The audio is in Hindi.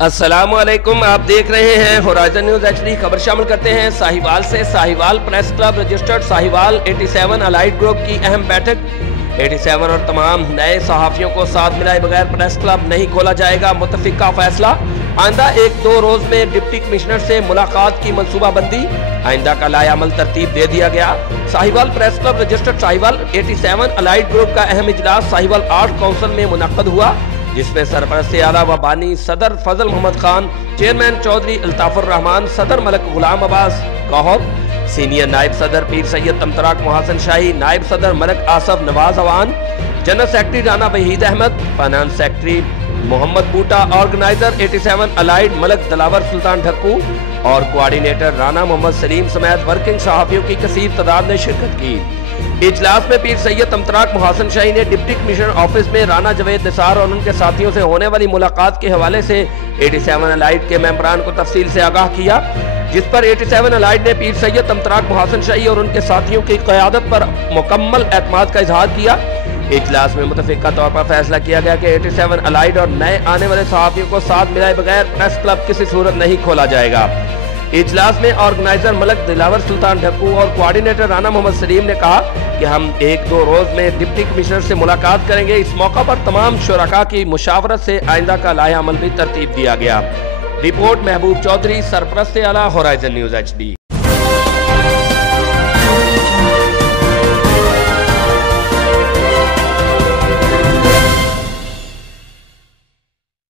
अस्सलामुअलैकुम, आप देख रहे हैं होराइजन न्यूज एचडी। खबर शामिल करते हैं साहिवाल से। Sahiwal press club registered Sahiwal 87 allied group की अहम बैठक। 87 और तमाम नए सहाफियों को साथ मिलाए बगैर प्रेस क्लब नहीं खोला जाएगा, मुतफिका फैसला। आइंदा 1-2 रोज में डिप्टी कमिश्नर से मुलाकात की मनसूबाबंदी। आइंदा का लायामल तरतीब दे दिया गया। Sahiwal press club registered Sahiwal 87 allied group का अहम इजलास साहिवाल आर्ट काउंसिल में मुनक्कद हुआ, जिसमें सरपरस्त आला व बानी सदर फजल मोहम्मद खान, चेयरमैन चौधरी अल्ताफुर रहमान, सदर मलक गुलाम अब्बास गौहर, सीनियर नायब सदर पीर सैयद तमतराक मोहसन शाही, नायब सदर Malak Asif Nawaz Awan, general secretary Rana Waheed Ahmed, finance secretary Mohammad Boota, organizer 87 allied Malak Dilawar Sultan Dhakku और कोऑर्डिनेटर राना मोहम्मद सलीम समेत वर्किंग सहाफियों की कसीर तादाद ने शिरकत की। इजलास में पीर सैयद तमतराक मोहसन शाही ने डिप्टी कमिश्नर ऑफिस में राना जवेद निसार और उनके साथियों से होने वाली मुलाकात के हवाले से 87 अलाइड के मेंबरान को तफसील से आगाह किया, जिस पर 87 अलाइड ने पीर सैयद तमतराक मोहसन शाही और उनके साथियों की क़यादत पर मुकम्मल एतमाद का इजहार किया। इजलास में मुतफिका तौर पर फैसला किया गया कि 87 अलाइड और नए आने वाले सहाफियों को साथ मिलाए बगैर प्रेस क्लब किसी सूरत नहीं खोला जाएगा। इजलास में ऑर्गेनाइजर मलक दिलावर सुल्तान ढक्कू और कोऑर्डिनेटर राना मोहम्मद सलीम ने कहा कि हम 1-2 रोज में डिप्टी कमिश्नर से मुलाकात करेंगे। इस मौका पर तमाम शुरका की मुशावरत से आइंदा का लाया अमल भी तरतीब दिया गया। रिपोर्ट महबूब चौधरी, सरपरस्त आला, होराइजन न्यूज एचडी।